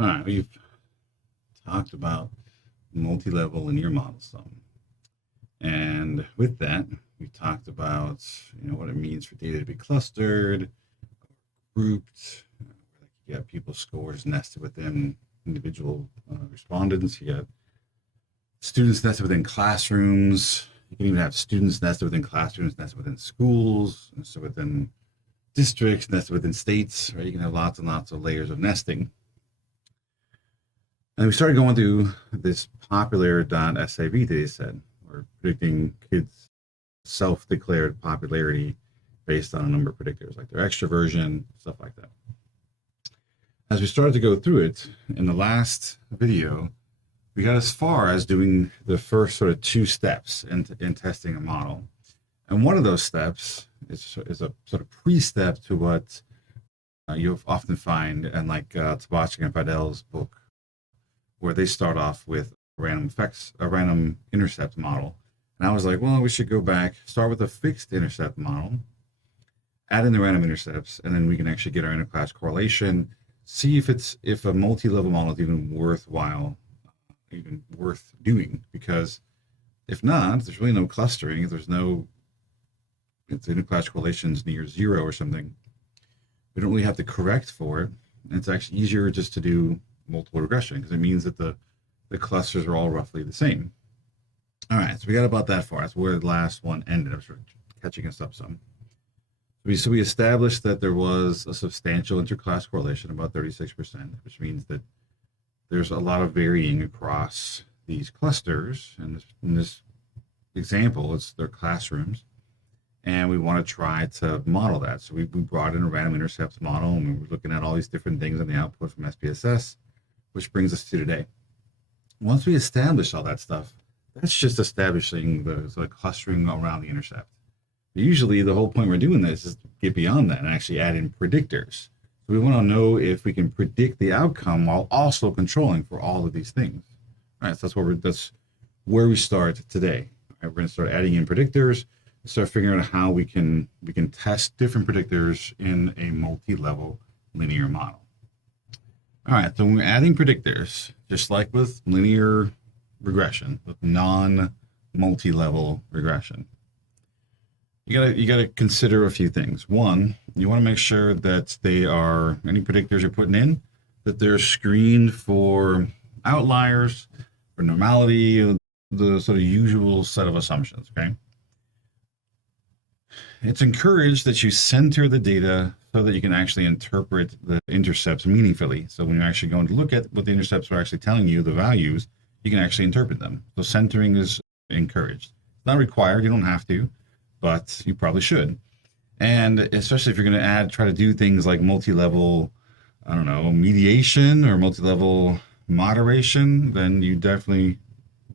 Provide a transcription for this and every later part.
All right, we've talked about multi-level linear models some. And with that, we talked about what it means for data to be clustered, grouped. You got people's scores nested within individual respondents. You got students nested within classrooms. You can even have students nested within classrooms, nested within schools, nested within districts, nested within states. Right? You can have lots and lots of layers of nesting. And we started going through this popular.sav data set. We're predicting kids' self-declared popularity based on a number of predictors, like their extroversion, stuff like that. As we started to go through it, in the last video, we got as far as doing the first sort of two steps in testing a model. And one of those steps is a sort of pre-step to what you'll often find in like Tabachnik and Feidel's book, where they start off with a random intercept model. And I was like, well, we should go back, start with a fixed intercept model, add in the random intercepts, and then we can actually get our interclass correlation, see if a multi-level model is even worthwhile, even worth doing. Because if not, there's really no clustering. If there's no, if the interclass correlation is near zero or something, we don't really have to correct for it. And it's actually easier just to do multiple regression because it means that the clusters are all roughly the same. All right, so we got about that far. That's where the last one ended. I was sort of catching us up some. So we established that there was a substantial interclass correlation, about 36%, which means that there's a lot of varying across these clusters. And in this example, it's their classrooms. And we want to try to model that. So we brought in a random intercepts model, and we were looking at all these different things on the output from SPSS, which brings us to today. Once we establish all that stuff, that's just establishing the sort of clustering around the intercept. Usually the whole point we're doing this is to get beyond that and actually add in predictors. So we want to know if we can predict the outcome while also controlling for all of these things. All right, so that's where we start today. All right, we're going to start adding in predictors, start figuring out how we can test different predictors in a multi-level linear model. All right, so when we're adding predictors, just like with linear regression, with non-multi-level regression, you gotta consider a few things. One, you want to make sure that they are, any predictors you're putting in, that they're screened for outliers, for normality, the sort of usual set of assumptions, okay? It's encouraged that you center the data so that you can actually interpret the intercepts meaningfully. So when you're actually going to look at what the intercepts are actually telling you, the values, you can actually interpret them. So centering is encouraged. It's not required, you don't have to, but you probably should. And especially if you're going to try to do things like multi-level, I don't know, mediation or multi-level moderation, then you definitely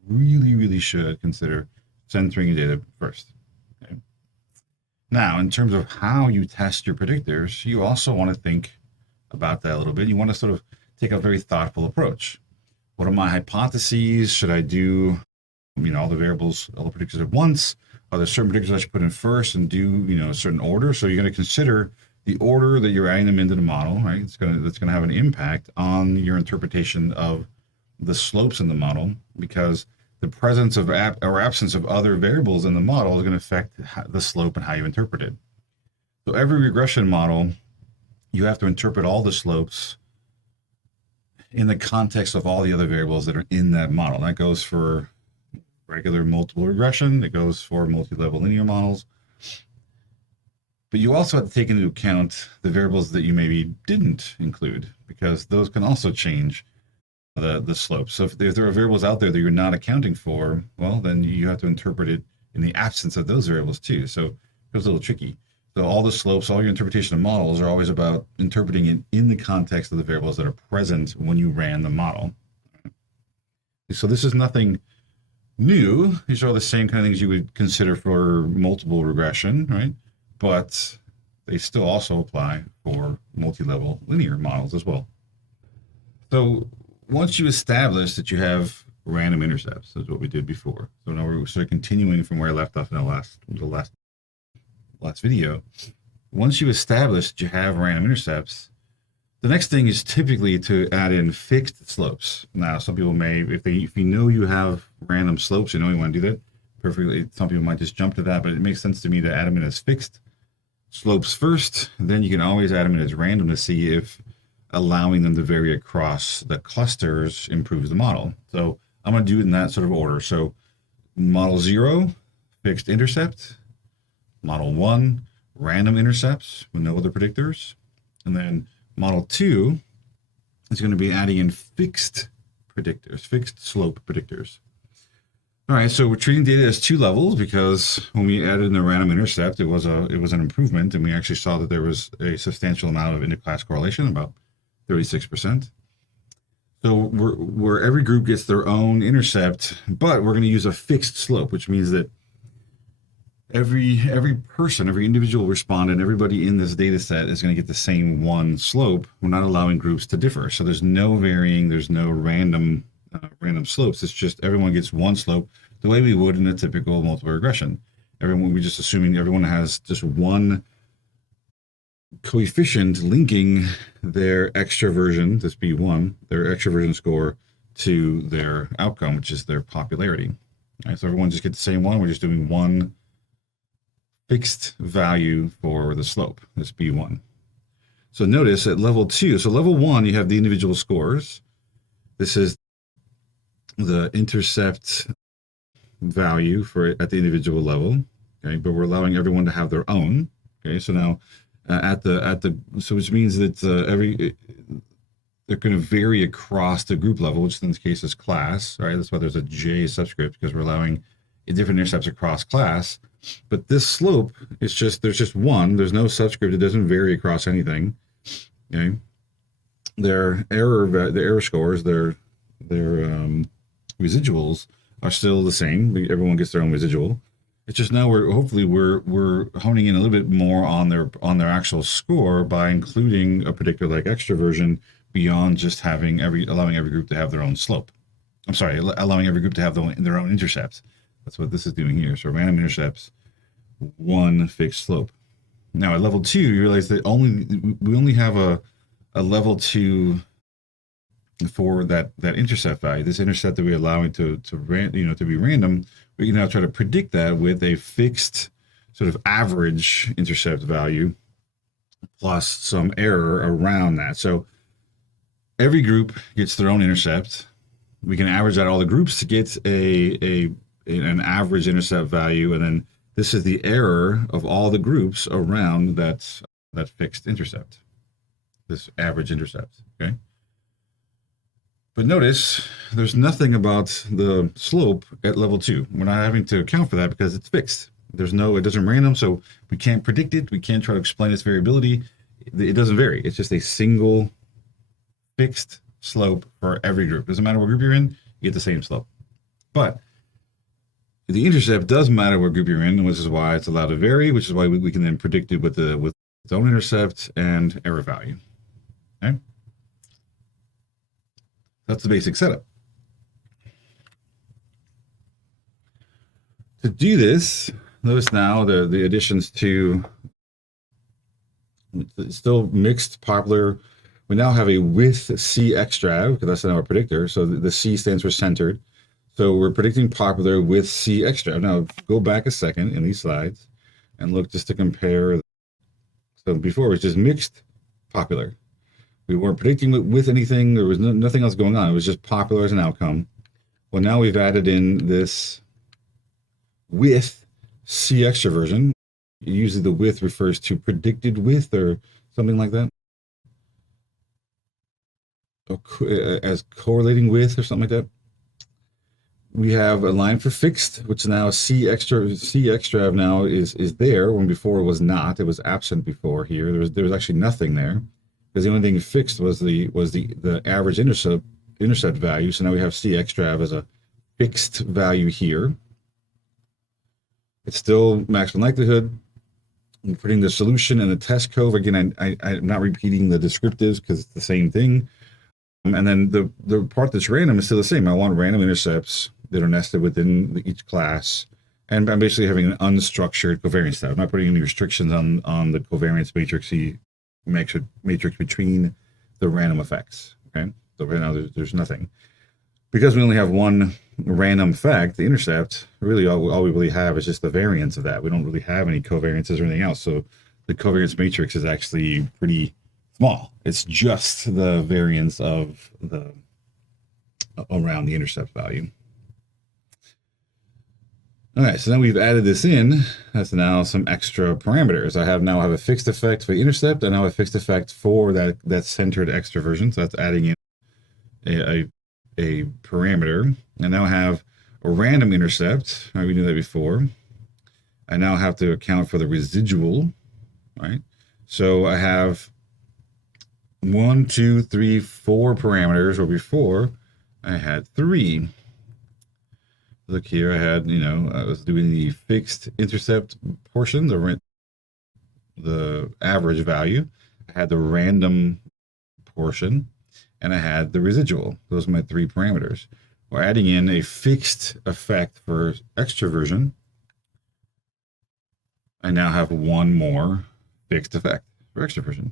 really should consider centering your data first. Okay. Now, in terms of how you test your predictors, you also want to think about that a little bit. You want to sort of take a very thoughtful approach. What are my hypotheses? Should I do, all the variables, all the predictors at once? Are there certain predictors I should put in first and do, a certain order? So you're going to consider the order that you're adding them into the model, right? That's going to have an impact on your interpretation of the slopes in the model, because the presence of or absence of other variables in the model is going to affect the slope and how you interpret it. So every regression model, you have to interpret all the slopes in the context of all the other variables that are in that model. That goes for regular multiple regression. It goes for multi-level linear models. But you also have to take into account the variables that you maybe didn't include, because those can also change the slope. So if there are variables out there that you're not accounting for, well, then you have to interpret it in the absence of those variables too. So it was a little tricky. So all the slopes, all your interpretation of models are always about interpreting it in the context of the variables that are present when you ran the model. So this is nothing new. These are all the same kind of things you would consider for multiple regression, right? But they still also apply for multi-level linear models as well. So once you establish that you have random intercepts, that's what we did before. So now we're sort of continuing from where I left off in the last video. Once you establish that you have random intercepts, The next thing is typically to add in fixed slopes. Now, some people may, if you know you have random slopes, you know you want to do that perfectly. Some people might just jump to that, but it makes sense to me to add them in as fixed slopes first. Then you can always add them in as random to see if allowing them to vary across the clusters improves the model. So I'm going to do it in that sort of order. So model 0, fixed intercept. Model 1, random intercepts with no other predictors. And then model 2 is going to be adding in fixed predictors, fixed slope predictors. All right, so we're treating data as 2 levels because when we added in the random intercept, it was an improvement, and we actually saw that there was a substantial amount of interclass correlation, about 36%. So where every group gets their own intercept, but we're going to use a fixed slope, which means that every person, every individual respondent, everybody in this data set is going to get the same one slope. We're not allowing groups to differ. So there's no varying, there's no random slopes. It's just everyone gets one slope the way we would in a typical multiple regression. We're just assuming everyone has just one coefficient linking their extraversion, this B1, their extraversion score to their outcome, which is their popularity. All right, so everyone just gets the same one. We're just doing one fixed value for the slope, this B1. So notice at level 2, so level 1, you have the individual scores. This is the intercept value for it at the individual level, okay, but we're allowing everyone to have their own. Okay, so now so which means that they're going to vary across the group level, which in this case is class, right? That's why there's a J subscript, because we're allowing different intercepts across class. But this slope is there's just one. There's no subscript. It doesn't vary across anything. Okay, the error scores, their residuals are still the same. Everyone gets their own residual. It's just now we're honing in a little bit more on their actual score by including a predictor like extraversion beyond just allowing every group to have their own slope. I'm sorry, allowing every group to have their own intercepts. That's what this is doing here. So random intercepts, one fixed slope. Now at level 2, you realize that we only have a level 2 for that intercept value. This intercept that we're allowing to be random. We can now try to predict that with a fixed sort of average intercept value plus some error around that. So every group gets their own intercept. We can average out all the groups to get an average intercept value, and then this is the error of all the groups around that fixed intercept, this average intercept. Okay. But notice there's nothing about the slope at level 2. We're not having to account for that because it's fixed. It doesn't random, so we can't predict it. We can't try to explain its variability. It doesn't vary. It's just a single fixed slope for every group. Doesn't matter what group you're in, you get the same slope. But the intercept does matter what group you're in, which is why it's allowed to vary, which is why we can then predict it with its own intercept and error value. Okay? That's the basic setup. To do this, notice now the additions to still mixed popular. We now have a with C extra, because that's now a predictor. So the C stands for centered. So we're predicting popular with C extra. Now go back a second in these slides and look just to compare. So before it was just mixed popular. We weren't predicting with anything. There was nothing else going on. It was just popular as an outcome. Well, now we've added in this with C extraversion. Usually the with refers to predicted with or something like that. As correlating with or something like that. We have a line for fixed, which now C extra now is there, when before it was not. It was absent before here. There was actually nothing there, because the only thing fixed was the average intercept value. So now we have C extra as a fixed value here. It's still maximum likelihood. I'm putting the solution and the test code. Again, I'm not repeating the descriptives because it's the same thing. And then the part that's random is still the same. I want random intercepts that are nested within each class. And I'm basically having an unstructured covariance set. I'm not putting any restrictions on the covariance matrix between the random effects. Okay, so right now there's nothing. Because we only have one random effect, the intercept, really all we really have is just the variance of that. We don't really have any covariances or anything else. So the covariance matrix is actually pretty small. It's just the variance of the around the intercept value. All right, so now we've added this in. That's now some extra parameters. I now have a fixed effect for the intercept, and now a fixed effect for that centered extroversion. So that's adding in a parameter. I now have a random intercept. Right, we knew that before. I now have to account for the residual. Right, so I have 1, 2, 3, 4 parameters, where before I had 3. Look here, I had, I was doing the fixed intercept portion, the average value. I had the random portion, and I had the residual. Those are my 3 parameters. We're adding in a fixed effect for extroversion. I now have one more fixed effect for extroversion.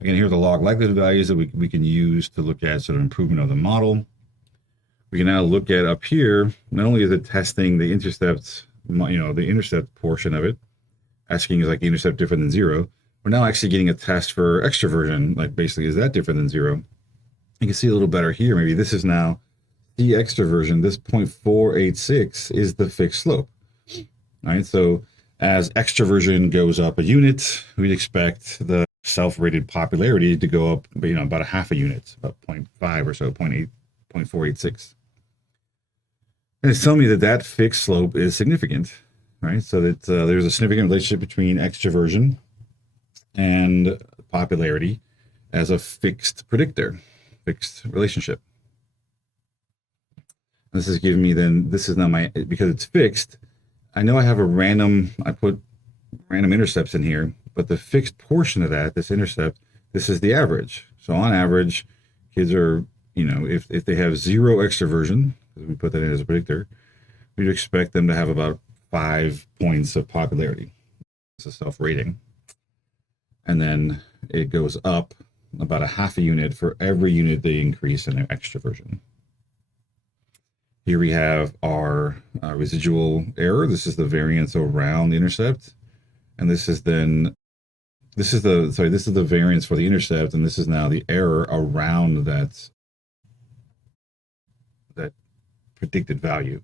Again, here are the log likelihood values that we can use to look at sort of improvement of the model. We can now look at up here, not only is it testing the intercepts, the intercept portion of it, asking is like the intercept different than 0. We're now actually getting a test for extroversion, like basically, is that different than 0? You can see a little better here. Maybe this is now the extroversion. This 0.486 is the fixed slope. All right, so as extroversion goes up a unit, we'd expect the self-rated popularity to go up, about a half a unit, about 0.5 or so, 0.486. And it's telling me that fixed slope is significant, right? So that there's a significant relationship between extroversion and popularity as a fixed predictor, fixed relationship. This is giving me this is now because it's fixed, I know I have I put random intercepts in here, but the fixed portion of this intercept, this is the average. So on average, kids are, if they have 0 extroversion, we put that in as a predictor, we'd expect them to have about 5 points of popularity. It's a self-rating. And then it goes up about a half a unit for every unit they increase in their extroversion. Here we have our residual error. This is the variance around the intercept. And this is the variance for the intercept, and this is now the error around that predicted value.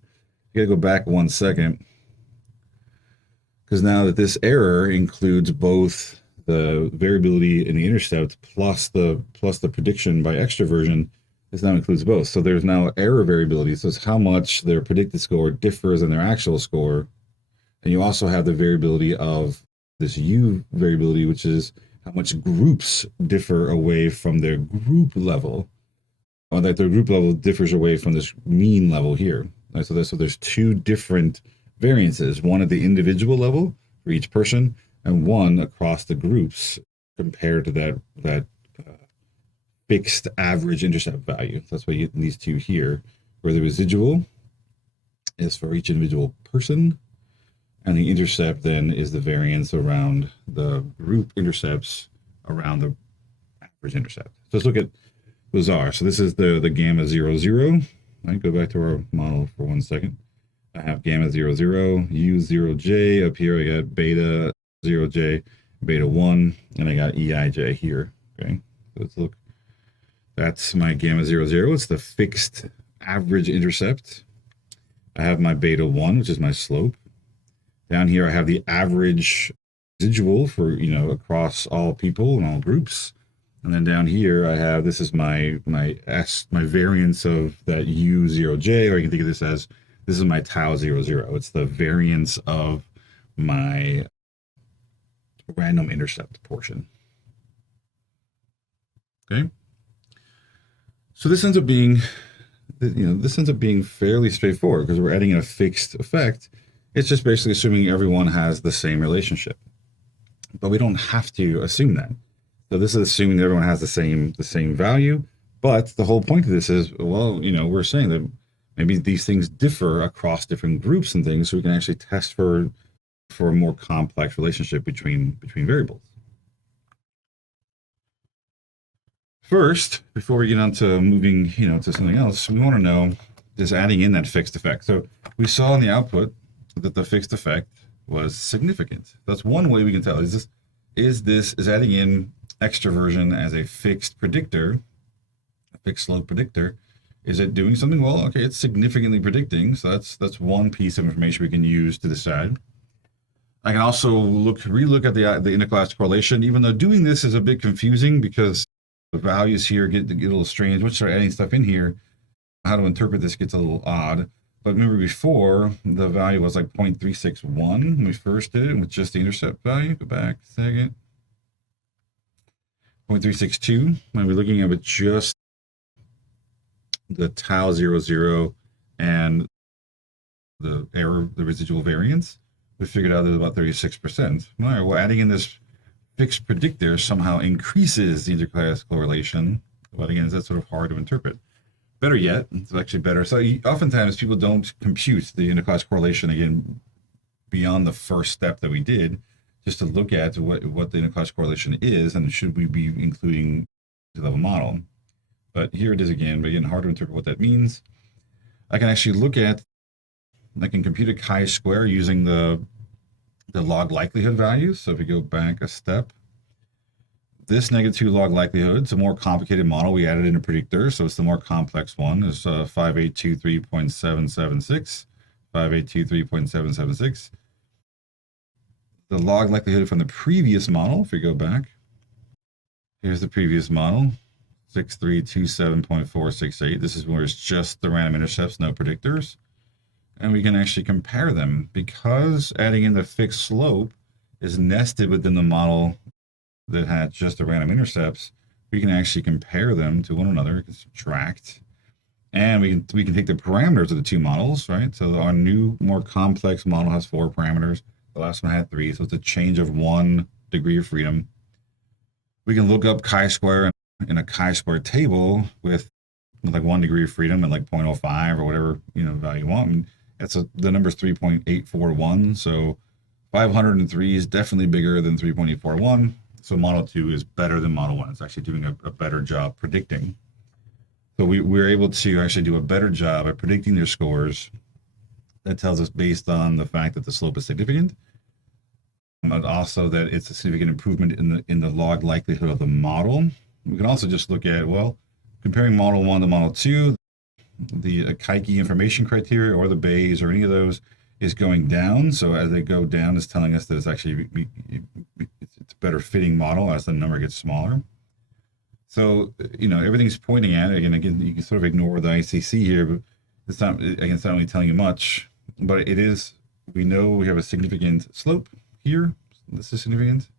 You gotta go back 1 second, because now that this error includes both the variability in the intercept plus the prediction by extroversion, this now includes both. So there's now error variability. So it's how much their predicted score differs in their actual score. And you also have the variability of this U variability, which is how much groups differ away from their group level, or that their group level differs away from this mean level here. Right? So there's 2 different variances, one at the individual level for each person, and one across the groups compared to that fixed average intercept value. That's why you get these 2 here, where the residual is for each individual person, and the intercept then is the variance around the group intercepts around the average intercept. So let's look at those are. So this is the gamma 0, 0. Right, go back to our model for 1 second. I have gamma 0, 0, U 0J. Up here I got beta 0J, beta 1, and I got EIJ here. Okay, so let's look. That's my gamma 0, 0. It's the fixed average intercept. I have my beta 1, which is my slope. Down here I have the average residual for, across all people and all groups. And then down here I have, this is my variance of that U0J, or you can think of this as, this is my tau 0, 0. It's the variance of my random intercept portion. Okay. So this ends up being, fairly straightforward because we're adding a fixed effect. It's just basically assuming everyone has the same relationship, but we don't have to assume that. So this is assuming that everyone has the same value. But the whole point of this is, well, we're saying that maybe these things differ across different groups and things, so we can actually test for a more complex relationship between variables. first, before we get on to moving, to something else, we want to know, is adding in that fixed effect. So we saw in the output that the fixed effect was significant. That's one way we can tell. Is adding in extroversion as a fixed predictor, a fixed slope predictor, is it doing something? Well, okay, it's significantly predicting. So that's one piece of information we can use to decide. I can also relook at the interclass correlation, even though doing this is a bit confusing because the values here get a little strange. Once you start adding stuff in here, how to interpret this gets a little odd. But remember before, the value was like 0.361 when we first did it with just the intercept value. Go back a second. 0.362 when we're looking at with just the tau 00 and the error, the residual variance. We figured out that about 36%. All right, well, adding in this fixed predictor somehow increases the interclass correlation. But again, that's sort of hard to interpret. Better yet, it's actually better. So oftentimes people don't compute the interclass correlation again beyond the first step that we did, just to look at what the interclass correlation is and should we be including the level model. But here it is again, but again, hard to interpret what that means. I can actually I can compute a chi-square using the log likelihood values. So if we go back a step, this -2 log likelihood, it's a more complicated model. We added in a predictor, so it's the more complex one. It's 5823.776, 5823.776. The log likelihood from the previous model, if we go back, here's the previous model, 6327.468. This is where it's just the random intercepts, no predictors. And we can actually compare them because adding in the fixed slope is nested within the model that had just the random intercepts. We can actually compare them to one another. We can subtract, and we can take the parameters of the two models, right? So our new, more complex model has 4 parameters. The last one had 3, so it's a change of 1 degree of freedom. We can look up chi-square in a chi-square table with like 1 degree of freedom at like 0.05 or whatever value you want. And the number is 3.841. So 503 is definitely bigger than 3.841. So model 2 is better than model 1. It's actually doing a better job predicting. So we're able to actually do a better job at predicting their scores. That tells us based on the fact that the slope is significant, but also that it's a significant improvement in the log likelihood of the model. We can also just look at, well, comparing model 1 to model 2, the Akaike information criteria or the Bayes or any of those is going down. So as they go down, it's telling us that it's actually it's a better fitting model as the number gets smaller. So everything's pointing at it. Again, you can sort of ignore the ICC here, but it's not really telling you much. But it is. We know we have a significant slope here. This is significant.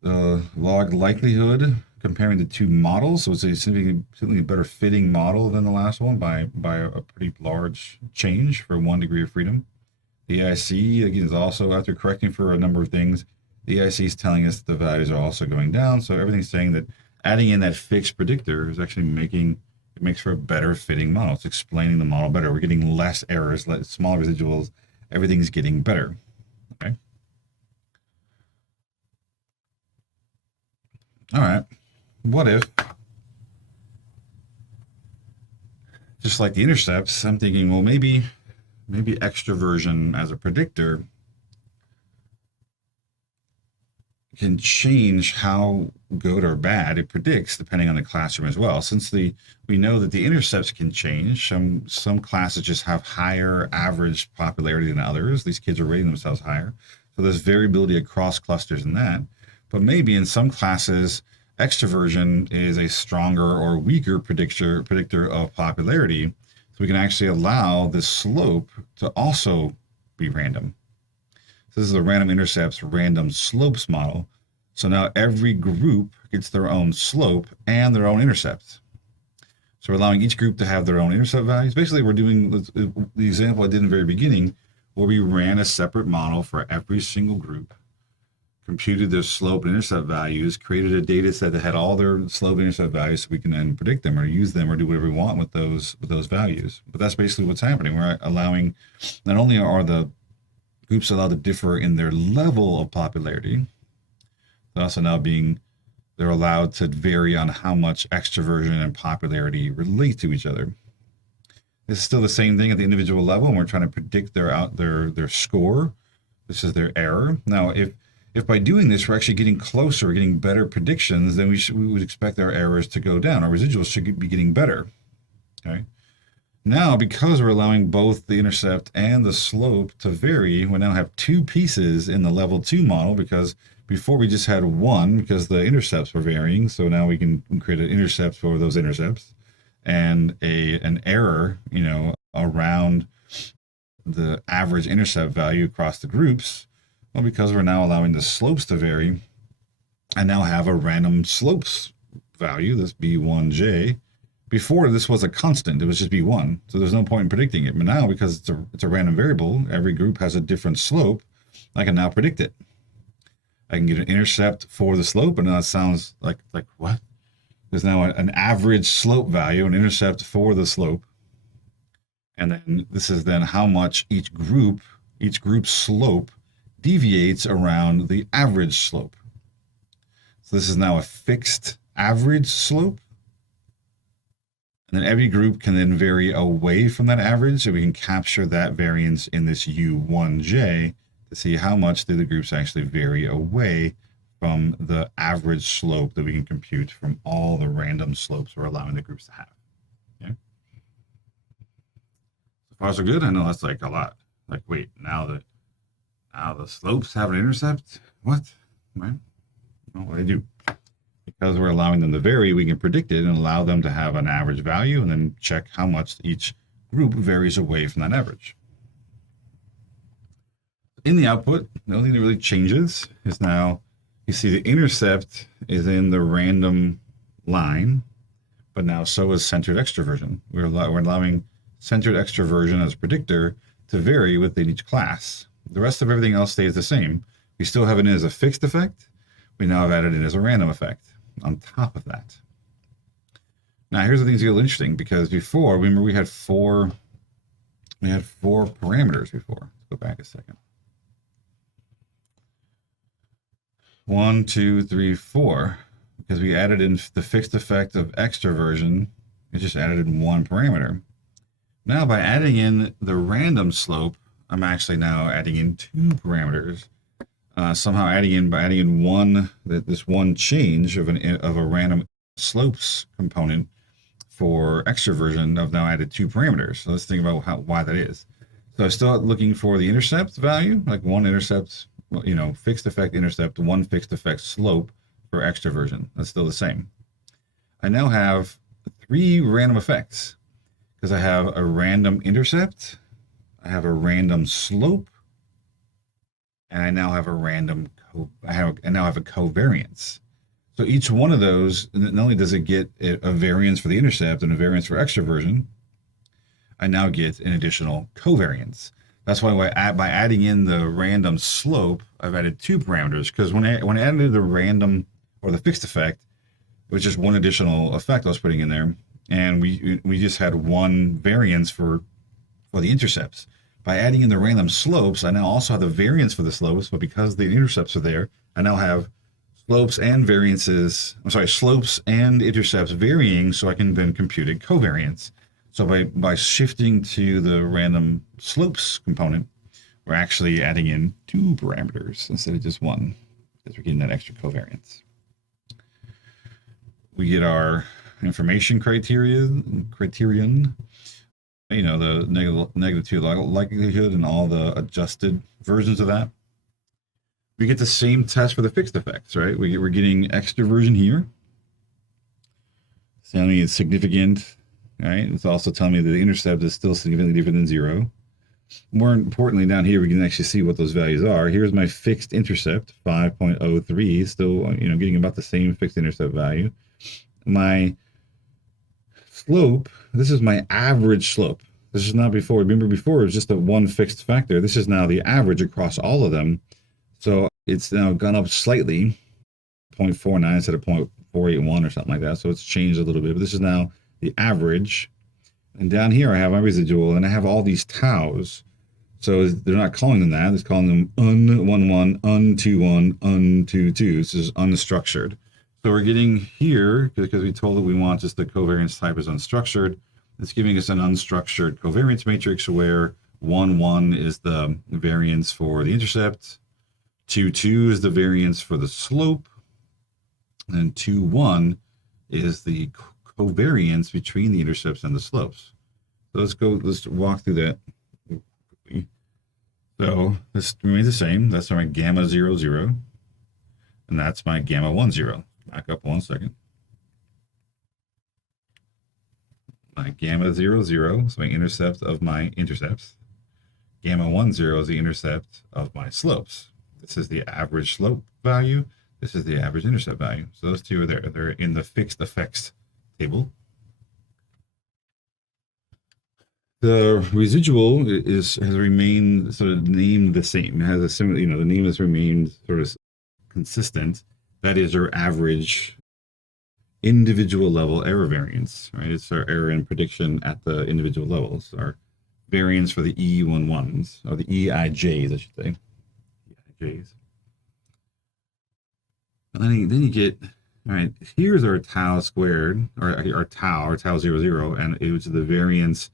The log likelihood comparing the two models, so it's a significantly better fitting model than the last one by a pretty large change for 1 degree of freedom. The AIC, again, is also, after correcting for a number of things, the AIC is telling us the values are also going down. So everything's saying that adding in that fixed predictor is actually makes for a better fitting model. It's explaining the model better. We're getting less errors, smaller residuals. Everything's getting better. Okay. All right. What if, just like the intercepts, I'm thinking, well, maybe extroversion as a predictor can change how good or bad it predicts depending on the classroom as well. Since we know that the intercepts can change, some classes just have higher average popularity than others. These kids are rating themselves higher. So there's variability across clusters in that. But maybe in some classes, extroversion is a stronger or weaker predictor of popularity. So we can actually allow the slope to also be random. So this is the random intercepts random slopes model. So now every group gets their own slope and their own intercepts. So we're allowing each group to have their own intercept values. Basically, we're doing the example I did in the very beginning, where we ran a separate model for every single group, computed their slope and intercept values, created a data set that had all their slope and intercept values so we can then predict them or use them or do whatever we want with those values. But that's basically what's happening. We're allowing, not only are the groups allowed to differ in their level of popularity, they're also now being they're allowed to vary on how much extroversion and popularity relate to each other. This is still the same thing at the individual level, and we're trying to predict their score. This is their error. Now, if by doing this we're actually getting closer, we're getting better predictions, then we would expect our errors to go down. Our residuals should be getting better. Okay. Now, because we're allowing both the intercept and the slope to vary, we now have two pieces in the level 2 model, because before we just had one because the intercepts were varying. So now we can create an intercept for those intercepts and an error, around the average intercept value across the groups. Well, because we're now allowing the slopes to vary, I now have a random slopes value, this B1J. Before, this was a constant, it was just B1, so there's no point in predicting it. But now, because it's a random variable, every group has a different slope, I can now predict it. I can get an intercept for the slope, and now it sounds like what? There's now an average slope value, an intercept for the slope. And then this is then how much each group's slope deviates around the average slope. So this is now a fixed average slope. And then every group can then vary away from that average, so we can capture that variance in this U1J to see how much do the groups actually vary away from the average slope that we can compute from all the random slopes we're allowing the groups to have. Okay. So far so good. I know that's like a lot. Like, wait, now the slopes have an intercept? What? Right? Well, what do they do? Because we're allowing them to vary, we can predict it and allow them to have an average value and then check how much each group varies away from that average. In the output, the only thing that really changes is now you see the intercept is in the random line, but now so is centered extroversion. We're allowing centered extroversion as a predictor to vary within each class. The rest of everything else stays the same. We still have it as a fixed effect. We now have added it as a random effect on top of that. Now, here's the things that get a little interesting, because before, remember, we had four parameters before. Let's go back a second. 1, 2, 3, 4, because we added in the fixed effect of extroversion. We just added in one parameter. Now, by adding in the random slope, I'm actually now adding in two parameters. Somehow adding in one, this one change of a random slopes component for extroversion. I've now added two parameters. So let's think about why that is. So I still looking for the intercept value, like one intercept, fixed effect intercept, one fixed effect slope for extroversion. That's still the same. I now have three random effects because I have a random intercept, I have a random slope, and I now have a covariance. So each one of those, not only does it get a variance for the intercept and a variance for extroversion, I now get an additional covariance. That's why by adding in the random slope, I've added two parameters, because when I added the random or the fixed effect, it was just one additional effect I was putting in there, and we just had one variance for the intercepts. By adding in the random slopes, I now also have the variance for the slopes, but because the intercepts are there, I now have slopes and slopes and intercepts varying, so I can then compute a covariance. So by shifting to the random slopes component, we're actually adding in two parameters instead of just one, because we're getting that extra covariance. We get our information criterion, the negative likelihood and all the adjusted versions of that. We get the same test for the fixed effects, right? We're getting extroversion here. It's telling me it's significant, right? It's also telling me that the intercept is still significantly different than 0. More importantly, down here, we can actually see what those values are. Here's my fixed intercept, 5.03, still, getting about the same fixed intercept value. My slope, this is my average slope. This is not before. Remember before it was just a one fixed factor. This is now the average across all of them. So it's now gone up slightly, 0.49 instead of 0.481 or something like that. So it's changed a little bit, but this is now the average. And down here I have my residual, and I have all these taus. So they're not calling them that. They're calling them un11, un21, un22. This is unstructured. So we're getting here, because we told it we want just the covariance type is unstructured. It's giving us an unstructured covariance matrix where 1, 1 is the variance for the intercept, 2, 2 is the variance for the slope, and 2, 1 is the covariance between the intercepts and the slopes. So let's walk through that. So this remains the same. That's my gamma 0, 0. And that's my gamma 1, 0. Back up 1 second. My gamma 0, 0 is my intercept of my intercepts. Gamma 1, 0 is the intercept of my slopes. This is the average slope value. This is the average intercept value. So those two are there. They're in the fixed effects table. The residual has remained sort of named the same. It has a similar, the name has remained sort of consistent. That is our average individual level error variance, right? It's our error in prediction at the individual levels. Our variance for the E11s, or the EIJs, I should say. EIJs. And then you get, all right, here's our tau squared, or our tau 0, 0, and it was the variance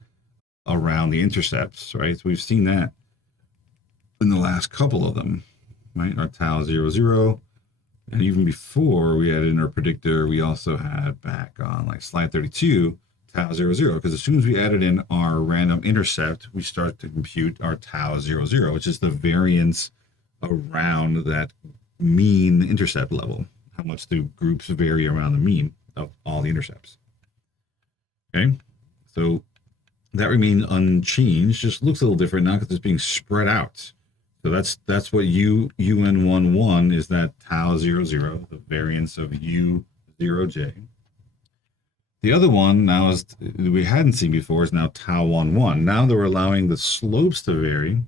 around the intercepts, right? So we've seen that in the last couple of them, right? Our tau 0, 0. And even before we added in our predictor, we also had back on like slide 32, tau 0, 0. Because as soon as we added in our random intercept, we start to compute our tau 0, 0, which is the variance around that mean intercept level. How much do groups vary around the mean of all the intercepts? Okay, so that remained unchanged. Just looks a little different now because it's being spread out. So that's what UN11 is, that tau 0, 0, the variance of U0J. The other one now is we hadn't seen before is now tau 1, 1. Now that we're allowing the slopes to vary,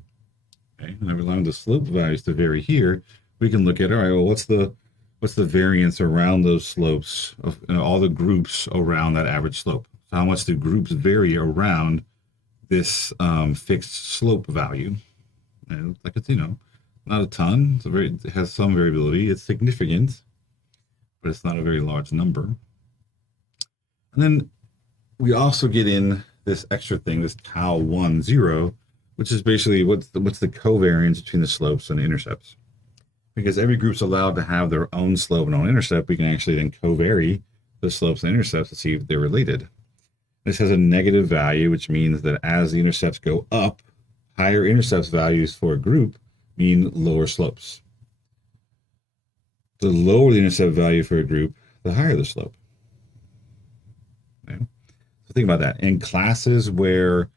okay, and we're allowing the slope values to vary here, we can look at, all right, well, what's the variance around those slopes of all the groups around that average slope? So how much do groups vary around this fixed slope value? And like it's, not a ton. It has some variability. It's significant, but it's not a very large number. And then we also get in this extra thing, this tau 1, 0, which is basically what's the covariance between the slopes and the intercepts. Because every group's allowed to have their own slope and own intercept, we can actually then covary the slopes and intercepts to see if they're related. This has a negative value, which means that as the intercepts go up, higher intercepts values for a group mean lower slopes. The lower the intercept value for a group, the higher the slope. Okay? So think about that. In classes where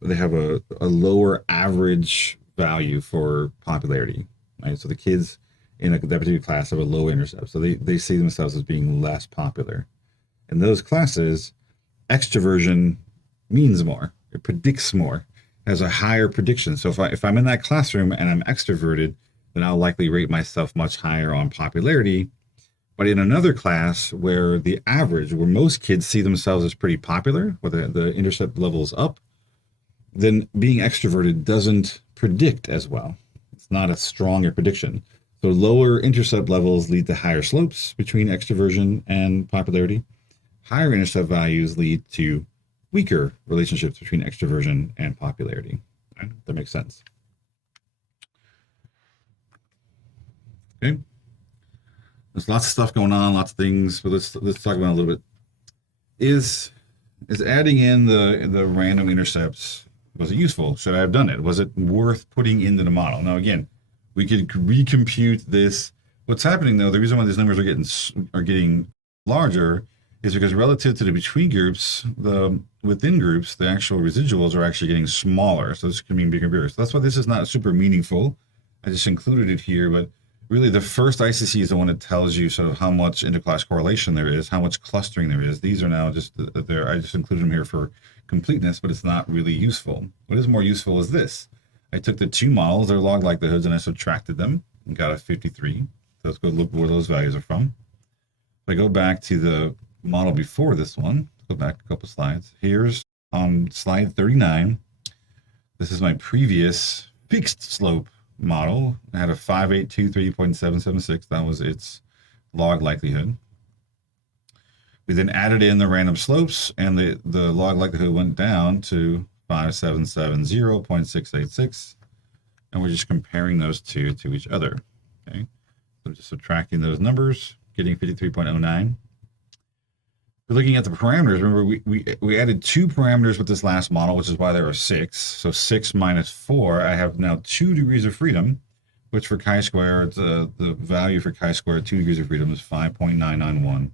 they have a lower average value for popularity, right? So the kids in that particular class have a low intercept. So they see themselves as being less popular. In those classes, extroversion means more. It predicts more, has a higher prediction. So if I'm in that classroom and I'm extroverted, then I'll likely rate myself much higher on popularity. But in another class where the average, where most kids see themselves as pretty popular, where the intercept level is up, then being extroverted doesn't predict as well. It's not as strong a prediction. So lower intercept levels lead to higher slopes between extroversion and popularity. Higher intercept values lead to weaker relationships between extroversion and popularity. Right? That makes sense. Okay. There's lots of stuff going on, lots of things, but let's talk about it a little bit. Is adding in the random intercepts, was it useful? Should I have done it? Was it worth putting into the model? Now, again, we could recompute this. What's happening though, the reason why these numbers are getting larger is because relative to the between groups, within groups, the actual residuals are actually getting smaller. So this can mean bigger and bigger. So that's why this is not super meaningful. I just included it here, but really the first ICC is the one that tells you sort of how much interclass correlation there is, how much clustering there is. These are now just there. I just included them here for completeness, but it's not really useful. What is more useful is this. I took the two models, their log likelihoods, and I subtracted them and got a 53. So let's go look where those values are from. If I go back to the model before this one, go back a couple slides. Here's on slide 39. This is my previous fixed slope model. It had a 5823.776. That was its log likelihood. We then added in the random slopes, and the log likelihood went down to 5770.686. And we're just comparing those two to each other. Okay, so just subtracting those numbers, getting 53.09. We're looking at the parameters. Remember, we added 2 parameters with this last model, which is why there are 6. So 6 minus 4, I have now 2 degrees of freedom, which for chi-square, the value for chi-square 2 degrees of freedom is 5.991.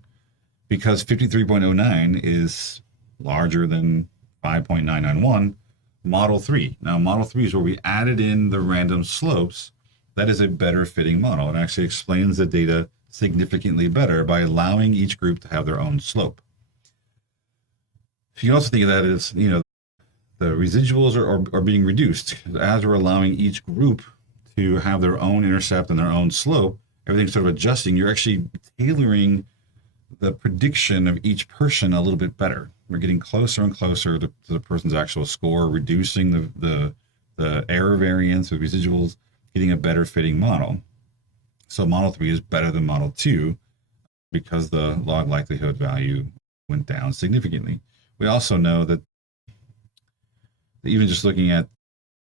Because 53.09 is larger than 5.991, model 3. Now, model 3 is where we added in the random slopes. That is a better fitting model. It actually explains the data significantly better by allowing each group to have their own slope. You can also think of that as, you know, the residuals are being reduced. As we're allowing each group to have their own intercept and their own slope, everything's sort of adjusting. You're actually tailoring the prediction of each person a little bit better. We're getting closer and closer to the person's actual score, reducing the error variance of residuals, getting a better fitting model. So model 3 is better than model 2 because the log likelihood value went down significantly. We also know that even just looking at,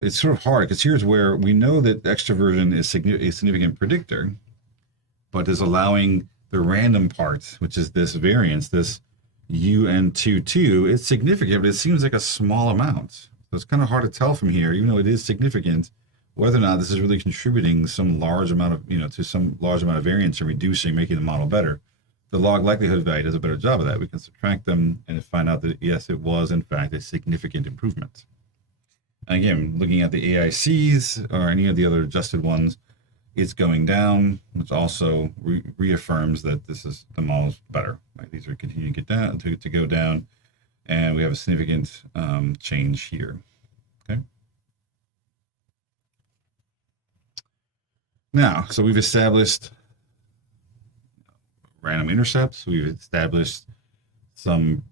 it's sort of hard because here's where we know that extroversion is a significant predictor, but is allowing the random part, which is this variance, this UN22, it's significant, but it seems like a small amount. So it's kind of hard to tell from here, even though it is significant, whether or not this is really contributing some large amount of, to some large amount of variance and reducing, making the model better. The log likelihood value does a better job of that. We can subtract them and find out that, yes, it was, in fact, a significant improvement. And again, looking at the AICs or any of the other adjusted ones, it's going down, which also reaffirms that this is the model's better. Right? These are continuing to get down, to go down, and we have a significant change here. Okay. Now, so we've established random intercepts. We've established some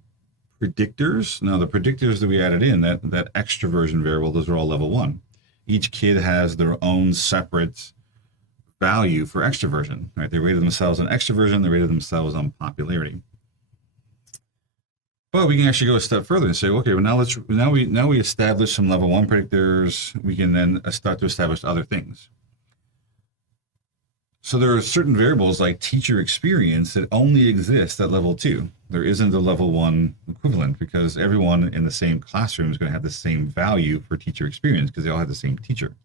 predictors. Now, the predictors that we added in, that extroversion variable, those are all level 1. Each kid has their own separate value for extroversion, right? They rated themselves on extroversion, they rated themselves on popularity. But we can actually go a step further and say, okay, well now we establish some level 1 predictors. We can then start to establish other things. So there are certain variables like teacher experience that only exist at level 2. There isn't a level 1 equivalent because everyone in the same classroom is going to have the same value for teacher experience because they all have the same teacher.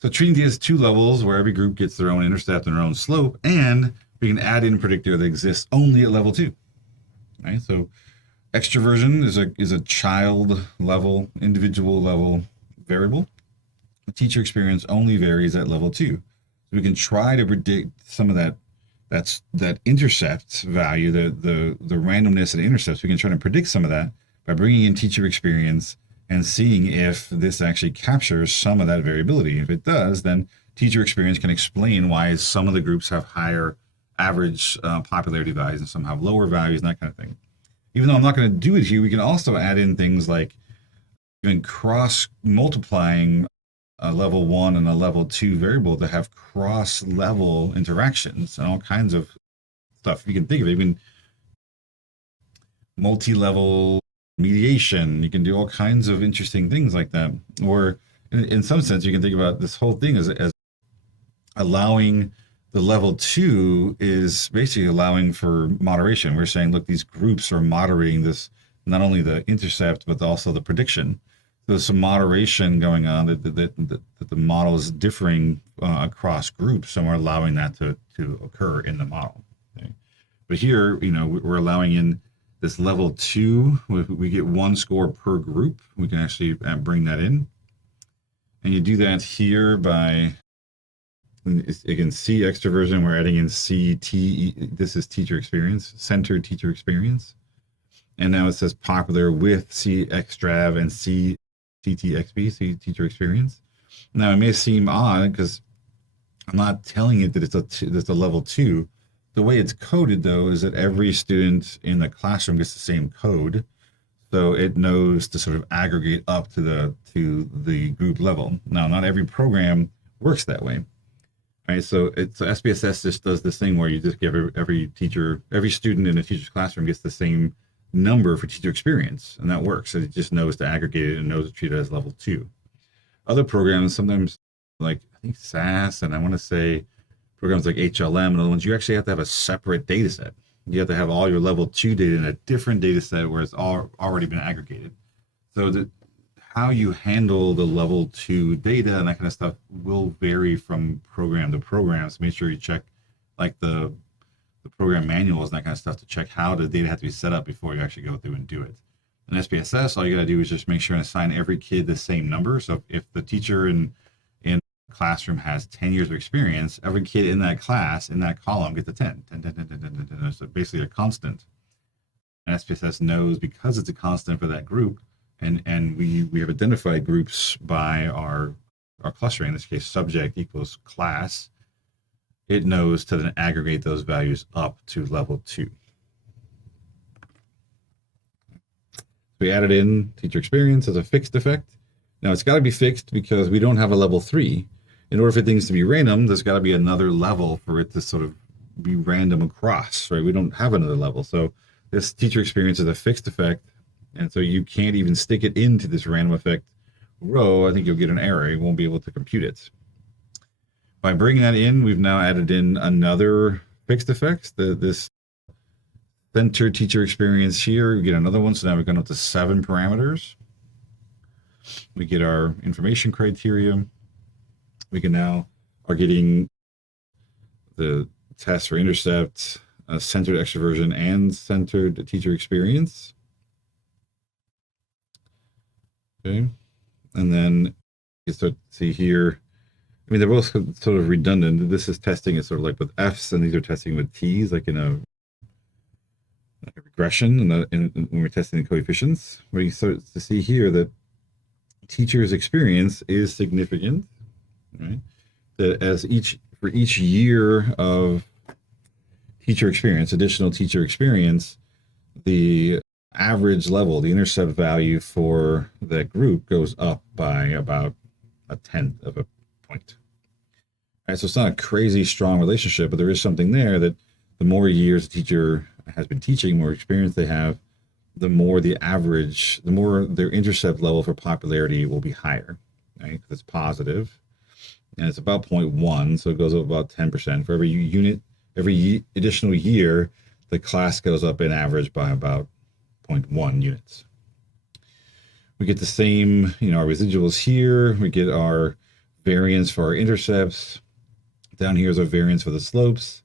So treating these as 2 levels where every group gets their own intercept and their own slope, and we can add in a predictor that exists only at level 2. Right? So extroversion is a child level, individual level variable. The teacher experience only varies at level 2. So we can try to predict some of that intercept value, the randomness of the intercepts. We can try to predict some of that by bringing in teacher experience and seeing if this actually captures some of that variability. If it does, then teacher experience can explain why some of the groups have higher average popularity values and some have lower values and that kind of thing. Even though I'm not going to do it here, we can also add in things like even cross multiplying a level 1 and a level 2 variable to have cross level interactions and all kinds of stuff. You can think of it, even multi-level mediation. You can do all kinds of interesting things like that. Or in some sense, you can think about this whole thing as allowing the level 2 is basically allowing for moderation. We're saying, look, these groups are moderating this, not only the intercept, but also the prediction. There's some moderation going on that the model is differing across groups, and we're allowing that to occur in the model. Okay? But here, we're allowing in this level 2, we get 1 score per group. We can actually bring that in. And you do that here by, again, C extroversion, we're adding in CT, this is teacher experience, centered teacher experience. And now it says popular with C extrav and C CTXB, C teacher experience. Now it may seem odd because I'm not telling it that it's a level 2. The way it's coded, though, is that every student in the classroom gets the same code. So it knows to sort of aggregate up to the group level. Now, not every program works that way. Right, so SPSS just does this thing where you just give every teacher, every student in a teacher's classroom gets the same number for teacher experience, and that works. So it just knows to aggregate it and knows to treat it as level 2. Other programs, sometimes like I think SAS, and I want to say programs like HLM and other ones, you actually have to have a separate data set. You have to have all your level 2 data in a different data set where it's already been aggregated. So how you handle the level 2 data and that kind of stuff will vary from program to program. So make sure you check like the program manuals and that kind of stuff to check how the data has to be set up before you actually go through and do it. In SPSS, all you got to do is just make sure and assign every kid the same number. So if the teacher in classroom has 10 years of experience, every kid in that class, in that column, gets a 10. So basically a constant. And SPSS knows because it's a constant for that group, and we have identified groups by our clustering, in this case, subject equals class, it knows to then aggregate those values up to level 2. We added in teacher experience as a fixed effect. Now it's got to be fixed because we don't have a level 3. In order for things to be random, there's got to be another level for it to sort of be random across, right? We don't have another level. So this teacher experience is a fixed effect. And so you can't even stick it into this random effect row. I think you'll get an error. You won't be able to compute it. By bringing that in, we've now added in another fixed effect, this center teacher experience here. We get another one. So now we've gone up to 7 parameters. We get our information criteria. We can now are getting the test for Intercept, centered extroversion, and centered teacher experience. Okay, and then you start to see here. I mean, they're both sort of redundant. This is testing is sort of like with F's, and these are testing with T's, like in a regression, when we're testing the coefficients. Where you start to see here that teacher's experience is significant, right? That for each year of teacher experience, additional teacher experience, the average level, the intercept value for that group goes up by about 1/10 of a point. All right, so it's not a crazy strong relationship, but there is something there that the more years a teacher has been teaching, more experience they have, the more the more their intercept level for popularity will be higher, right? Because it's positive, and it's about 0.1, so it goes up about 10%. For every unit, every additional year, the class goes up in average by about 0.1 units. We get the same, our residuals here. We get our variance for our intercepts. Down here is our variance for the slopes.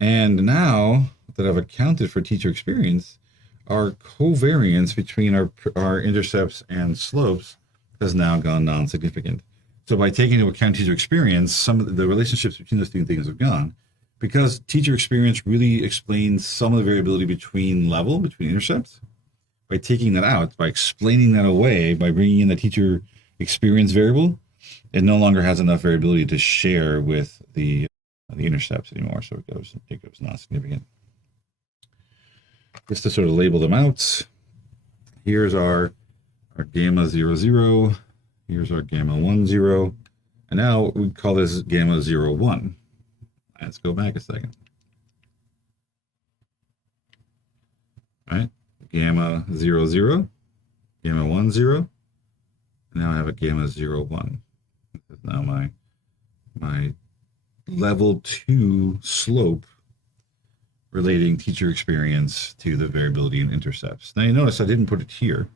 And now that I've accounted for teacher experience, our covariance between our intercepts and slopes has now gone non-significant. So by taking into account teacher experience, some of the relationships between those two things have gone. Because teacher experience really explains some of the variability between intercepts, by taking that out, by explaining that away, by bringing in the teacher experience variable, it no longer has enough variability to share with the intercepts anymore. So it goes non-significant. Just to sort of label them out, here's our gamma 0, 0. Here's our gamma 1, 0. And now we call this gamma 0, 1. Let's go back a second. All right, gamma 0, 0, gamma 1, 0. And now I have a gamma 0, 1. This is now my level 2 slope relating teacher experience to the variability in intercepts. Now you notice I didn't put it here.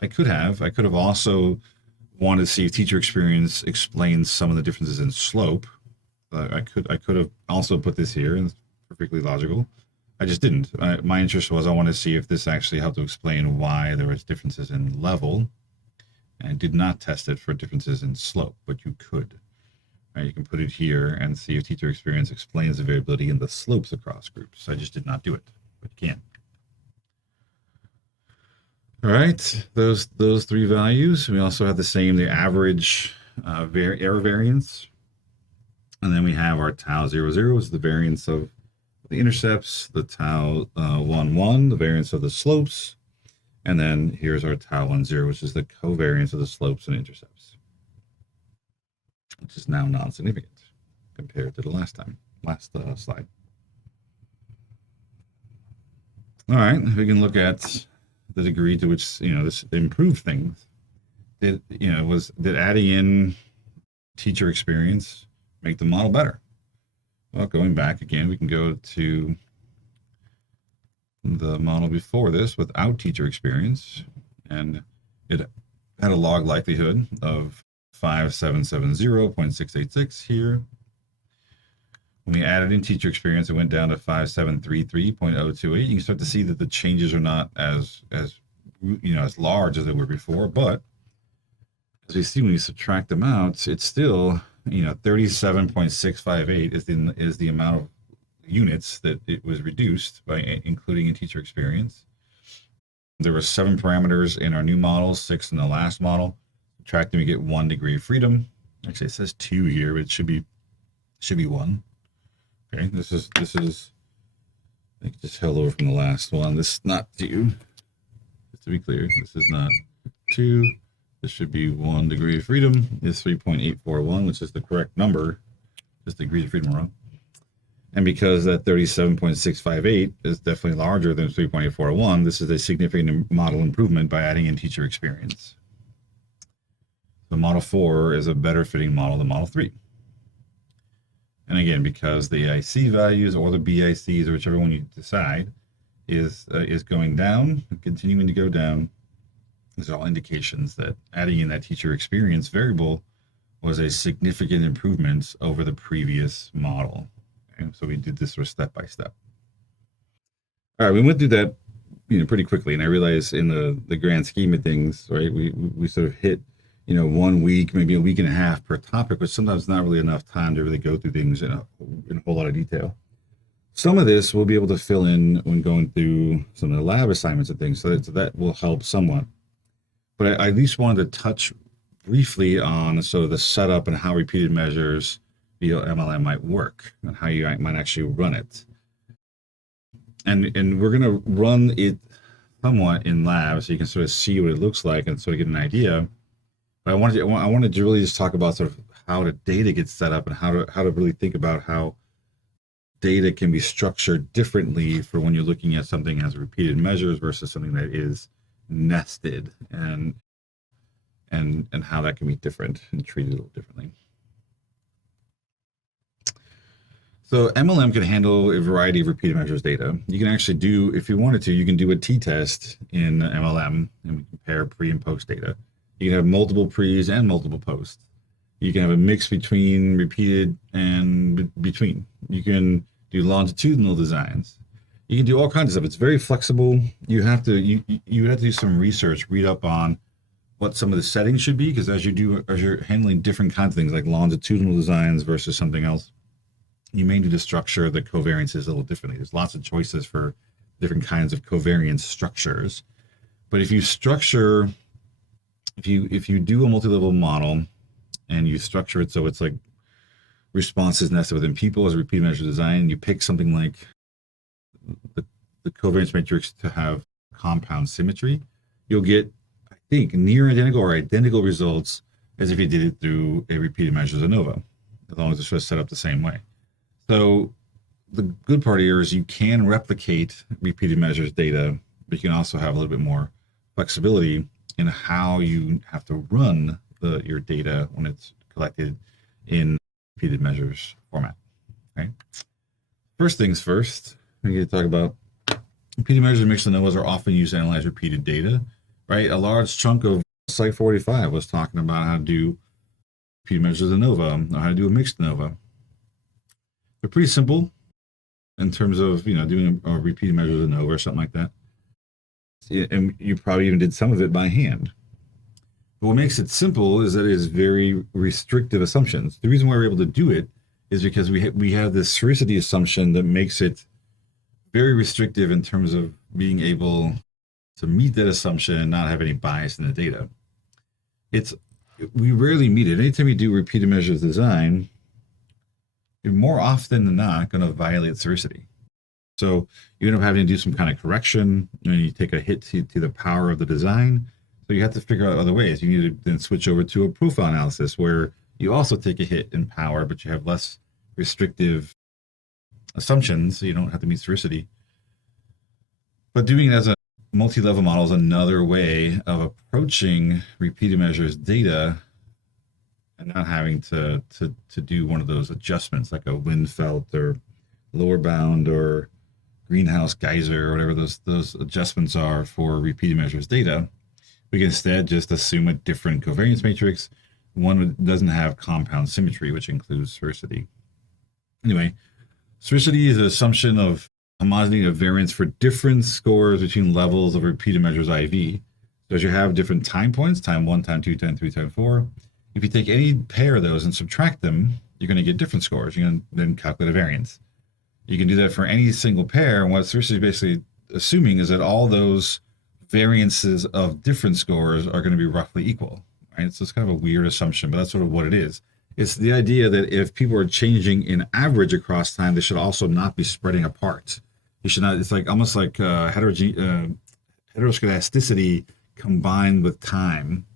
I could have also wanted to see if teacher experience explains some of the differences in slope. I could have also put this here, and it's perfectly logical. I just didn't. My interest was I wanted to see if this actually helped to explain why there was differences in level, and did not test it for differences in slope, but you could. Right, you can put it here and see if teacher experience explains the variability in the slopes across groups. I just did not do it, but you can. All right, those 3 values. We also have the average error variance. And then we have our tau 0, 0 is the variance of the intercepts, the tau 1, 1, the variance of the slopes, And then here's our tau 10, which is the covariance of the slopes and intercepts, which is now non-significant compared to the last slide. All right, we can look at the degree to which this improved things. Did adding in teacher experience make the model better? Well, going back again, we can go to the model before this without teacher experience, and it had a log likelihood of 5770.686 here. When we added in teacher experience, it went down to 5733.028. You can start to see that the changes are not as large as they were before, but as we see when you subtract them out, it's still 37.658 is the amount of units that it was reduced by including in teacher experience. There were 7 parameters in our new model, 6 in the last model. Subtracting, we get 1 degree of freedom. Actually, it says 2 here, but it should be 1. Okay, this is I think just held over from the last one. This is not 2. Just to be clear, this is not 2. This should be 1 degree of freedom. Is 3.841, which is the correct number. Just degrees of freedom wrong. And because that 37.658 is definitely larger than 3.841, this is a significant model improvement by adding in teacher experience. The Model 4 is a better fitting model than Model 3. And again, because the AIC values or the BICs, or whichever one you decide, is going down, continuing to go down, these are all indications that adding in that teacher experience variable was a significant improvement over the previous model. Okay? So we did this sort of step by step. All right, we went through that pretty quickly, and I realized in the grand scheme of things, right, we sort of hit 1 week, maybe a week and a half per topic, but sometimes not really enough time to really go through things in a whole lot of detail. Some of this we'll be able to fill in when going through some of the lab assignments and things, so that will help somewhat. But I at least wanted to touch briefly on sort of the setup and how repeated measures via MLM might work and how you might actually run it. And we're going to run it somewhat in lab so you can sort of see what it looks like and sort of get an idea. But I wanted to really just talk about sort of how the data gets set up and how to really think about how data can be structured differently for when you're looking at something as repeated measures versus something that is nested, and how that can be different and treated a little differently. So MLM can handle a variety of repeated measures data. You can actually do, if you wanted to, you can do a t-test in MLM and compare pre and post data. You can have multiple pre's and multiple posts. You can have a mix between repeated and between. You can do longitudinal designs. You can do all kinds of stuff. It's very flexible. You have to you have to do some research, read up on what some of the settings should be, because as you're handling different kinds of things like longitudinal designs versus something else, you may need to structure the covariances a little differently. There's lots of choices for different kinds of covariance structures. But if you do a multi-level model and you structure it so it's like responses nested within people as a repeat measure design, you pick something like the covariance matrix to have compound symmetry, you'll get, I think, near identical or identical results as if you did it through a repeated measures ANOVA, as long as it's just set up the same way. So the good part here is you can replicate repeated measures data, but you can also have a little bit more flexibility in how you have to run your data when it's collected in repeated measures format. Okay. First things first, we need to talk about repeated measures and mixed ANOVAs are often used to analyze repeated data. Right, a large chunk of Psy524 was talking about how to do repeated measures ANOVA or how to do a mixed ANOVA. They're pretty simple in terms of doing a repeated measures ANOVA or something like that. And you probably even did some of it by hand. But what makes it simple is that it is very restrictive assumptions. The reason why we're able to do it is because we have this sphericity assumption that makes it very restrictive in terms of being able to meet that assumption and not have any bias in the data. We rarely meet it. Anytime you do repeated measures design, you're more often than not going to violate sphericity. So you end up having to do some kind of correction, and you take a hit to the power of the design. So you have to figure out other ways. You need to then switch over to a profile analysis where you also take a hit in power, but you have less restrictive assumptions, so you don't have to meet sphericity. But doing it as a multi-level model is another way of approaching repeated measures data and not having to do one of those adjustments like a wind felt or lower bound or greenhouse geyser or whatever those adjustments are for repeated measures data. We can instead just assume a different covariance matrix, one that doesn't have compound symmetry, which includes sphericity. Anyway, sphericity is an assumption of homogeneity of variance for different scores between levels of repeated measures IV. So as you have different time points, time 1, time 2, time 3, time 4, if you take any pair of those and subtract them, you're going to get different scores. You're going to then calculate a variance. You can do that for any single pair, and what sphericity is basically assuming is that all those variances of different scores are going to be roughly equal, right? So it's kind of a weird assumption, but that's sort of what it is. It's the idea that if people are changing in average across time, they should also not be spreading apart. You should not. It's like almost like heteroscedasticity combined with time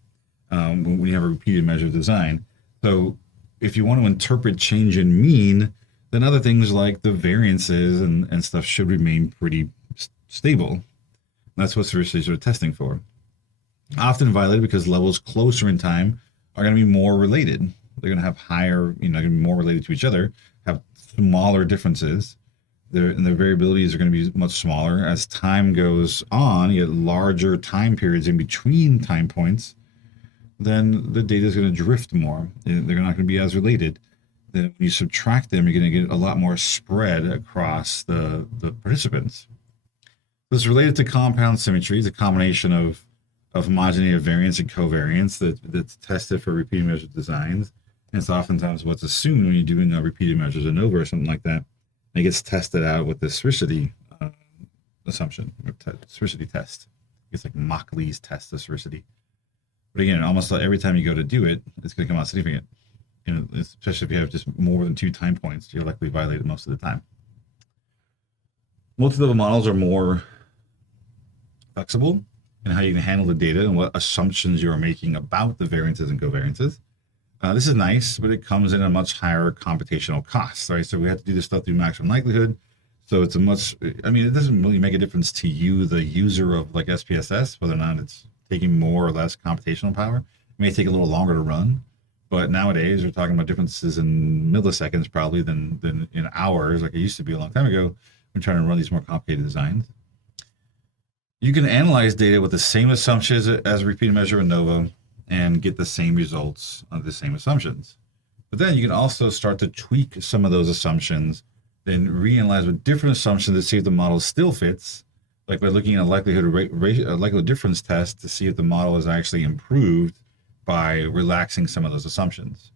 when you have a repeated measure design. So if you want to interpret change in mean, then other things like the variances and stuff should remain pretty stable. That's what sphericities are testing for. Often violated because levels closer in time are going to be more related. They're going to have higher, going to be more related to each other, have smaller differences. And their variabilities are going to be much smaller. As time goes on, you get larger time periods in between time points, then the data is going to drift more. They're not going to be as related. Then when you subtract them, you're going to get a lot more spread across the participants. This is related to compound symmetry. It's a combination of homogeneity of variance and covariance that's tested for repeated measure designs. And it's oftentimes what's assumed when you're doing a repeated measures ANOVA or something like that. And it gets tested out with the sphericity assumption, or sphericity test. It's like Mach-Lee's test of sphericity. But again, almost like every time you go to do it, it's going to come out significant. Especially if you have just more than 2 time points, you're likely violated most of the time. Multi-level models are more flexible in how you can handle the data and what assumptions you're making about the variances and covariances. This is nice, but it comes in a much higher computational cost, right? So we have to do this stuff through maximum likelihood. So it's it doesn't really make a difference to you, the user of like SPSS, whether or not it's taking more or less computational power. It may take a little longer to run, but nowadays we're talking about differences in milliseconds probably than in hours, like it used to be a long time ago. We're trying to run these more complicated designs. You can analyze data with the same assumptions as a repeated measure ANOVA and get the same results on the same assumptions. But then you can also start to tweak some of those assumptions, then reanalyze with different assumptions to see if the model still fits, like by looking at a likelihood difference test to see if the model is actually improved by relaxing some of those assumptions.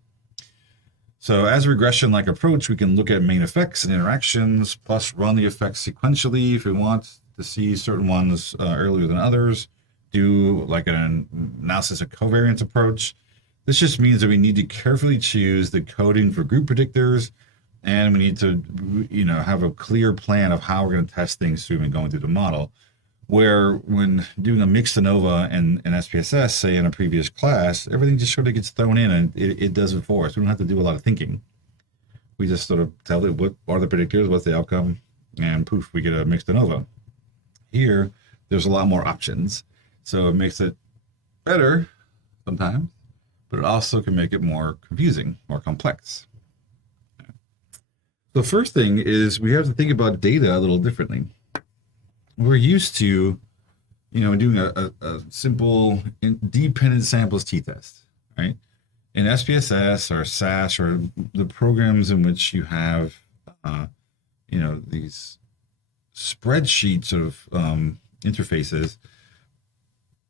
So as a regression-like approach, we can look at main effects and interactions, plus run the effects sequentially if we want to see certain ones earlier than others, do like an analysis of covariance approach. This just means that we need to carefully choose the coding for group predictors, and we need to have a clear plan of how we're going to test things through and going through the model. Where when doing a mixed ANOVA and SPSS, say in a previous class, everything just sort of gets thrown in and it does it for us. We don't have to do a lot of thinking. We just sort of tell it what are the predictors, what's the outcome, and poof, we get a mixed ANOVA. Here, there's a lot more options. So it makes it better sometimes, but it also can make it more confusing, more complex. The first thing is we have to think about data a little differently. We're used to, doing a simple dependent samples t-test, right? In SPSS or SAS or the programs in which you have, these spreadsheets of interfaces,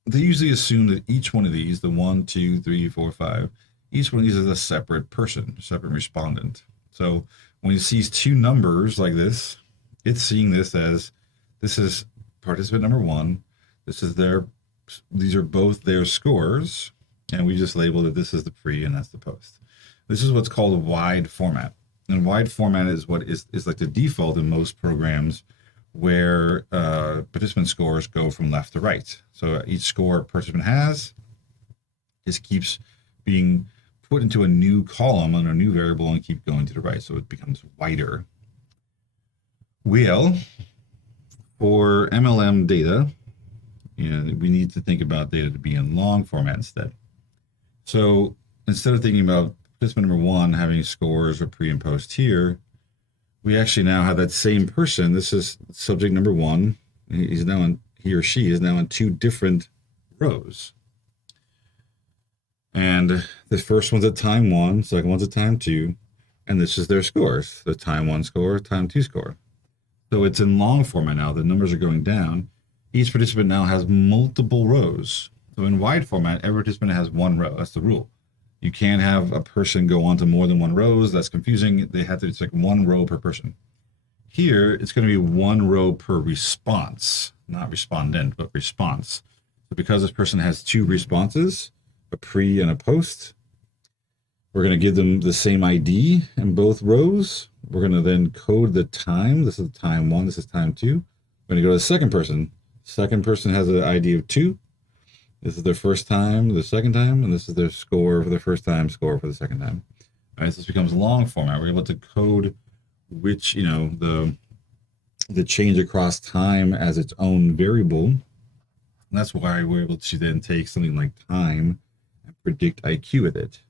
they usually assume that each one of these, the 1, 2, 3, 4, 5, each one of these is a separate person, separate respondent. So when it sees 2 numbers like this, it's seeing this as this is participant number 1. These are both their scores, and we just labeled it. This is the pre and that's the post. This is what's called a wide format. And wide format is what is like the default in most programs where participant scores go from left to right. So each score a participant has just keeps being put into a new column on a new variable and keep going to the right. So it becomes wider. Well, for MLM data, we need to think about data to be in long format instead. So instead of thinking about participant number one having scores or pre and post here, we actually now have that same person. This is subject number one. He or she is now in two different rows. And the first one's at time one, second one's at time two, and this is their scores, the time one score, time two score. So it's in long format now. The numbers are going down. Each participant now has multiple rows. So in wide format, every participant has one row. That's the rule. You can't have a person go on to more than one rows. That's confusing. It's like one row per person. Here, it's going to be one row per response, not respondent, but response. So because this person has two responses, a pre and a post, we're going to give them the same ID in both rows. We're going to then code the time. This is time one, this is time two. We're going to go to the second person. Second person has an ID of 2. This is their first time, the second time, and this is their score for the first time, score for the second time. All right, so this becomes long format. We're able to code which, the change across time as its own variable. And that's why we're able to then take something like time and predict IQ with it,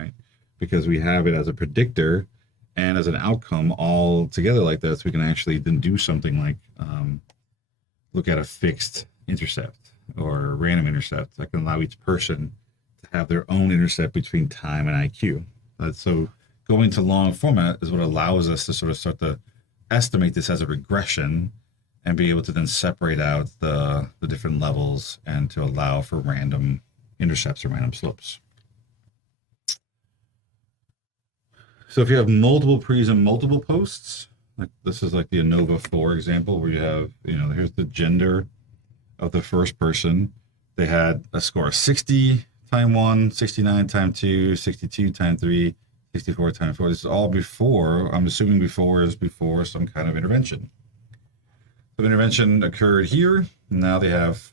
right? Because we have it as a predictor and as an outcome all together like that, so we can actually then do something like look at a fixed intercept or a random intercept that can allow each person to have their own intercept between time and IQ. So going to long format is what allows us to sort of start to estimate this as a regression and be able to then separate out the different levels and to allow for random intercepts or random slopes. So if you have multiple pre's and multiple posts, like this is like the ANOVA 4 example where you have, here's the gender of the first person. They had a score of 60 time 1, 69 time 2, 62 time 3, 64 time 4. This is all before, I'm assuming before is before some kind of intervention. The intervention occurred here. Now they have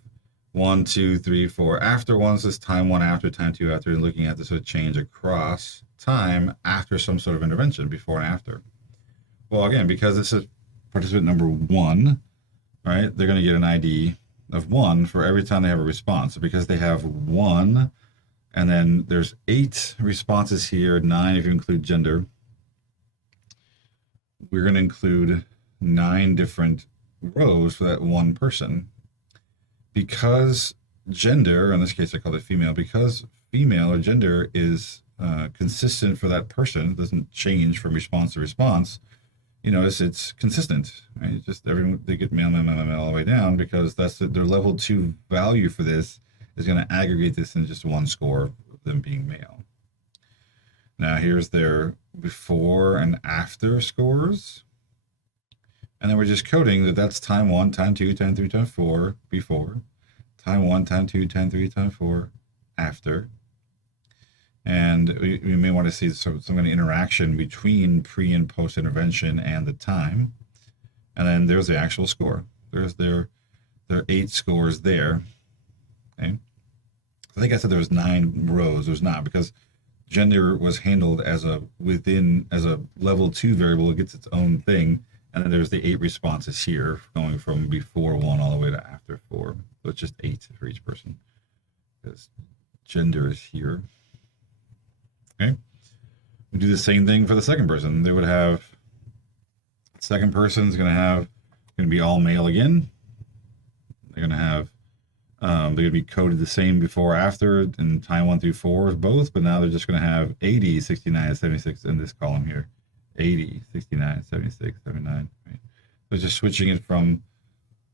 1, 2, 3, 4 after ones. This time 1 after, time 2 after, and looking at this sort of change across time after some sort of intervention, before and after. Well, again, because this is participant number 1, right, they're going to get an ID of 1 for every time they have a response. So because they have 1, and then there's 8 responses here, 9 if you include gender, we're going to include 9 different rows for that one person. Because gender, in this case I call it female, because female or gender is consistent for that person, it doesn't change from response to response, it's consistent, right? Just everyone, they get male, male, male, male all the way down, because that's their level 2 value for this is going to aggregate this in just one score of them being male. Now here's their before and after scores. And then we're just coding that that's time 1, time 2, time 3, time 4, before, time 1, time 2, time 3, time 4, after. And we may want to see some kind of interaction between pre and post intervention and the time. And then there's the actual score. There's their 8 scores there. Okay. I think I said there was 9 rows. There's not, because gender was handled as a level 2 variable. It gets its own thing. And then there's the 8 responses here, going from before 1 all the way to after 4. So it's just 8 for each person, because gender is here. Okay. We do the same thing for the second person. They would have, second person is going to be all male again. They're going to have, they're going to be coded the same before, after, and time 1 through 4 is both, but now they're just going to have 80, 69, and 76 in this column here. 80, 69, 76, 79. Right? So just switching it from,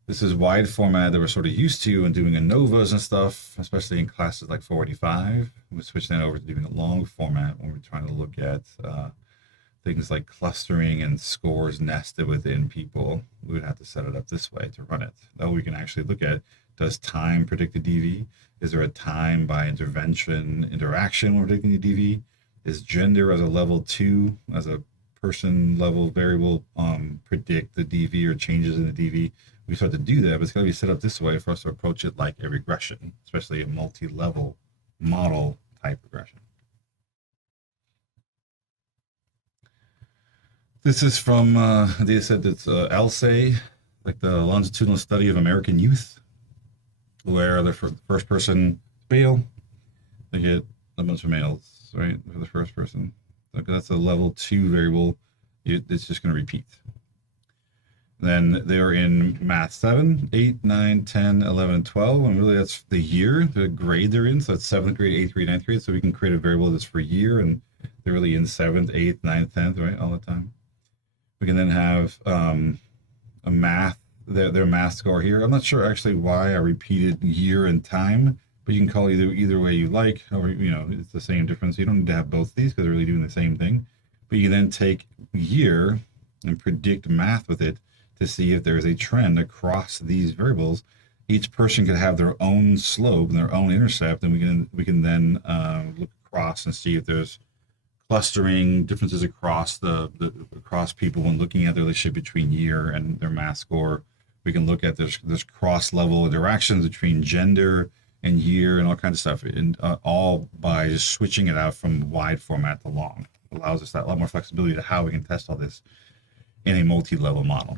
this is wide format that we're sort of used to and doing ANOVAs and stuff, especially in classes like 485. We're switching that over to doing a long format when we're trying to look at things like clustering and scores nested within people. We would have to set it up this way to run it. Though we can actually look at, does time predict the DV? Is there a time by interaction when we're predicting the DV? Is gender as a level 2, as a person level variable predict the DV or changes in the DV. We start to do that, but it's got to be set up this way for us to approach it like a regression, especially a multi-level model type regression. This is from a data set that's LSA, like the longitudinal study of American youth, where the first person male, they get a bunch of males, right, for the first person. Okay, that's a level 2 variable. It's just going to repeat. Then they're in math 7, 8, 9, 10, 11, 12, and really that's the year, the grade they're in. So it's 7th grade, 8th grade, 9th grade. So we can create a variable that's for year, and they're really in 7th, 8th, 9th, 10th, right, all the time. We can then have a math, their math score here. I'm not sure actually why I repeated year and time, but you can call either way you like, or it's the same difference. You don't need to have both of these because they're really doing the same thing. But you then take year and predict math with it to see if there's a trend across these variables. Each person could have their own slope and their own intercept, and we can then look across and see if there's clustering differences across across people when looking at the relationship between year and their math score. We can look at this cross level interactions between gender and year and all kinds of stuff, and all by just switching it out from wide format to long. It allows us that a lot more flexibility to how we can test all this in a multi-level model.